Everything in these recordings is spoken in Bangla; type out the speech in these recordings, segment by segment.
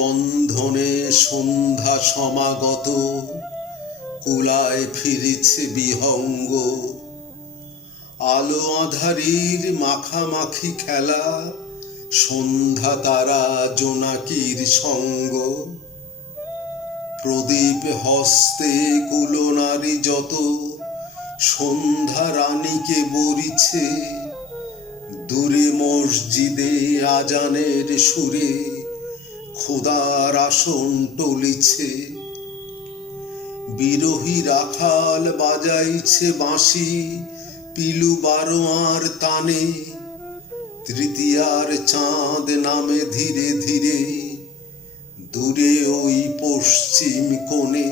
বন্ধনে সন্ধ্যা সমাগত, কুলায় ফিরেছে বিহঙ্গ। আলো আঁধারির মাখামাখি খেলা, সন্ধ্যা তারা জোনাকির সঙ্গ। প্রদীপ হস্তে কুলনারী যত, সন্ধ্যা রানীকে বরিছে। দূরে মসজিদে আজানের সুরে খোদার আসন টলিছে। বিরহী রাখাল বাজাইছে বাঁশি, পিলু বারোয়ার তানে। তৃতীয়ার চাঁদ নামে ধীরে ধীরে, দূরে ওই পশ্চিম কোণে।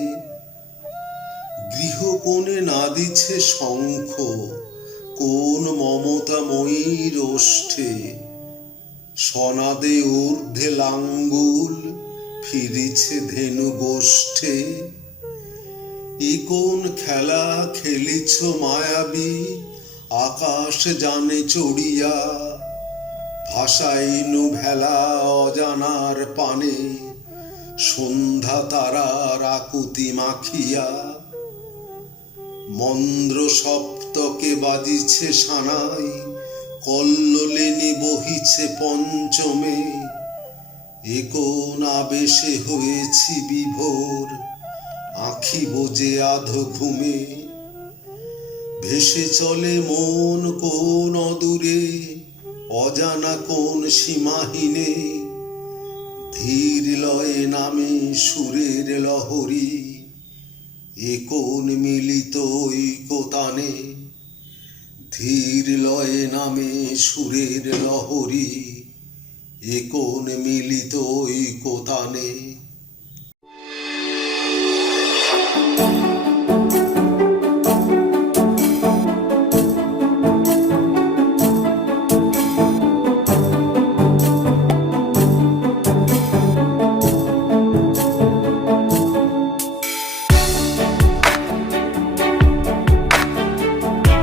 গৃহকোণে নাদিছে শঙ্খ, কোন মমতাময়ীর ওষ্ঠে। সনাদে ঊর্ধ্বে লাঙ্গুল, ফিরিছে ধেনু গোষ্ঠে। এ কোন খেলা খেলিছ মায়াবী, আকাশ জানে চড়িয়া। ভাসাইনু ভেলা অজানার পানে, সন্ধ্যা তারার আকুতি মাখিয়া। মন্দ্র সপ্তকে বাজিছে সানাই, কল্লোলিনী বহিছে পঞ্চমে। এ কোন আবেশে হয়েছি বিভোর, আঁখি বোজে আধো ঘুমে। ভেসে চলে মন কোন অদূরে, অজানা কোন সীমাহীনে। ধীর লয়ে নামে সুরের লহরী, এ কোন মিলিত ঐকতানে। ধীর লয়ে নামে সুরের লহরী, এ কোন মিলিত ঐকতানে।